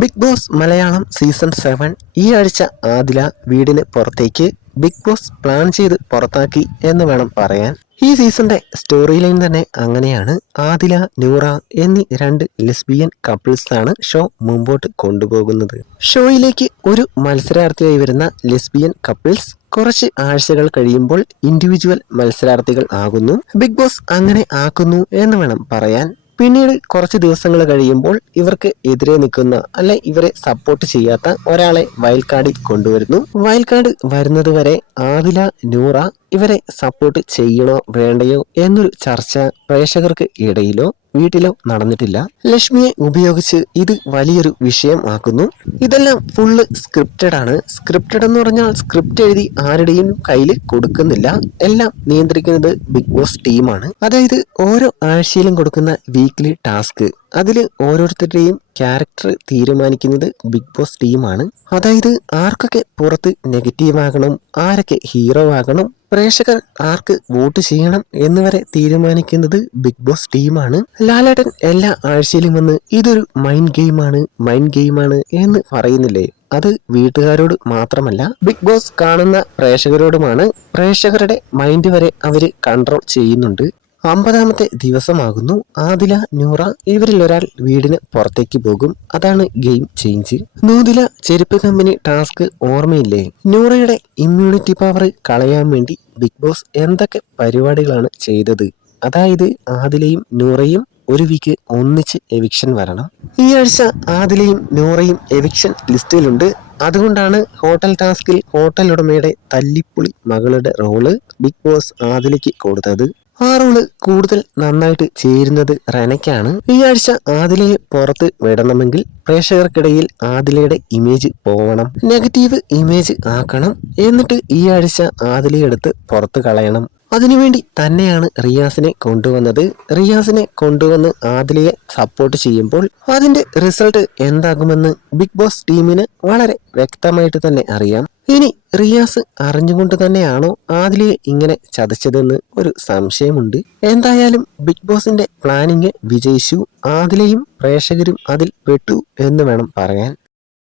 Big boss Malayalam season 7 ഈ ആഴ്ച ആദില വീടിന് പുറത്തേക്ക് ബിഗ് ബോസ് പ്ലാൻ ചെയ്ത് പുറത്താക്കി എന്ന് വേണം പറയാൻ. ഈ സീസണിന്റെ സ്റ്റോറി ലൈൻ തന്നെ അങ്ങനെയാണ്. ആദില, നൂറ എന്നീ രണ്ട് ലെസ്ബിയൻ കപ്പിൾസ് ആണ് ഷോ മുമ്പോട്ട് കൊണ്ടുപോകുന്നത്. ഷോയിലേക്ക് ഒരു മത്സരാർത്ഥിയായി വരുന്ന ലെസ്ബിയൻ കപ്പിൾസ് കുറച്ച് ആഴ്ചകൾ കഴിയുമ്പോൾ ഇൻഡിവിജ്വൽ മത്സരാർത്ഥികൾ ആകുന്നു. ബിഗ് ബോസ് അങ്ങനെ ആക്കുന്നു എന്ന് വേണം പറയാൻ. പിന്നീട് കുറച്ച് ദിവസങ്ങൾ കഴിയുമ്പോൾ ഇവർക്ക് എതിരെ നിൽക്കുന്ന അല്ലെ ഇവരെ സപ്പോർട്ട് ചെയ്യാത്ത ഒരാളെ വൈൽഡ് കാർഡിൽ കൊണ്ടുവരുന്നു. വൈൽഡ് കാർഡ് വരുന്നത് വരെ ആദില, നൂറ ഇവരെ സപ്പോർട്ട് ചെയ്യണോ വേണ്ടയോ എന്നൊരു ചർച്ച പ്രേക്ഷകർക്ക് ഇടയിലോ വീട്ടിലോ നടന്നിട്ടില്ല. ലക്ഷ്മിയെ ഉപയോഗിച്ച് ഇത് വലിയൊരു വിഷയം ആക്കുന്നു. ഇതെല്ലാം ഫുള്ള് സ്ക്രിപ്റ്റഡ് ആണ്. സ്ക്രിപ്റ്റഡ് എന്ന് പറഞ്ഞാൽ സ്ക്രിപ്റ്റ് എഴുതി ആരുടെയും കയ്യിൽ കൊടുക്കുന്നില്ല. എല്ലാം നിയന്ത്രിക്കുന്നത് ബിഗ് ബോസ് ടീമാണ്. അതായത് ഓരോ ആഴ്ചയിലും കൊടുക്കുന്ന വീക്ക്ലി ടാസ്ക് അതിൽ ഓരോരുത്തരുടെയും ക്യാരക്ടർ തീരുമാനിക്കുന്നത് ബിഗ് ബോസ് ടീമാണ്. അതായത് ആർക്കൊക്കെ പുറത്ത് നെഗറ്റീവ് ആകണം, ആരൊക്കെ ഹീറോ ആകണം, പ്രേക്ഷകർ ആർക്ക് വോട്ട് ചെയ്യണം എന്നിവരെ തീരുമാനിക്കുന്നത് ബിഗ് ബോസ് ടീമാണ്. ലാലേട്ടൻ എല്ലാ ആഴ്ചയിലും വന്ന് ഇതൊരു മൈൻഡ് ഗെയിമാണ് എന്ന് പറയുന്നില്ലേ? അത് വീട്ടുകാരോട് മാത്രമല്ല ബിഗ് ബോസ് കാണുന്ന പ്രേക്ഷകരോടുമാണ്. പ്രേക്ഷകരുടെ മൈൻഡ് വരെ അവര് കൺട്രോൾ ചെയ്യുന്നുണ്ട്. 50ാമത്തെ ദിവസമാകുന്നു. ആദില, നൂറ ഇവരിൽ ഒരാൾ വീടിന് പുറത്തേക്ക് പോകും. അതാണ് ഗെയിം ചേഞ്ച്. നൂദില ചെരുപ്പ് കമ്പനി ടാസ്ക് ഓർമ്മയില്ലേ? നൂറയുടെ ഇമ്മ്യൂണിറ്റി പവർ കളയാൻ വേണ്ടി ബിഗ് ബോസ് എന്തൊക്കെ പരിപാടികളാണ് ചെയ്തത്. അതായത് ആദിലയും നൂറയും ഒരു വീക്ക് ഒന്നിച്ച് എവിക്ഷൻ വരണം. ഈ ആഴ്ച ആദിലയും നൂറയും എവിക്ഷൻ ലിസ്റ്റിലുണ്ട്. അതുകൊണ്ടാണ് ഹോട്ടൽ ടാസ്കിൽ ഹോട്ടൽ ഉടമയുടെ തല്ലിപ്പൊളി മകളുടെ റോള് ബിഗ് ബോസ് ആദിലയ്ക്ക് കൊടുത്തത്. ആ റോള് കൂടുതൽ നന്നായിട്ട് ചേരുന്നത് റെനയ്ക്കാണ്. ഈ ആഴ്ച ആദിലയെ പുറത്ത് വിടണമെങ്കിൽ പ്രേക്ഷകർക്കിടയിൽ ആദിലയുടെ ഇമേജ് പോവണം, നെഗറ്റീവ് ഇമേജ് ആക്കണം. എന്നിട്ട് ഈ ആഴ്ച ആദിലയെ എടുത്ത് പുറത്ത് കളയണം. അതിനുവേണ്ടി തന്നെയാണ് റിയാസിനെ കൊണ്ടുവന്നത്. റിയാസിനെ കൊണ്ടുവന്ന് ആദിലയെ സപ്പോർട്ട് ചെയ്യുമ്പോൾ അതിന്റെ റിസൾട്ട് എന്താകുമെന്ന് ബിഗ് ബോസ് ടീമിന് വളരെ വ്യക്തമായിട്ട് തന്നെ അറിയാം. ഇനി റിയാസ് അറിഞ്ഞുകൊണ്ട് തന്നെയാണോ ആദിലയെ ഇങ്ങനെ ചതച്ചതെന്ന് ഒരു സംശയമുണ്ട്. എന്തായാലും ബിഗ് ബോസിന്റെ പ്ലാനിങ് വിജയിച്ചു. ആദിലയും പ്രേക്ഷകരും അതിൽ പെട്ടു എന്ന് വേണം പറയാൻ.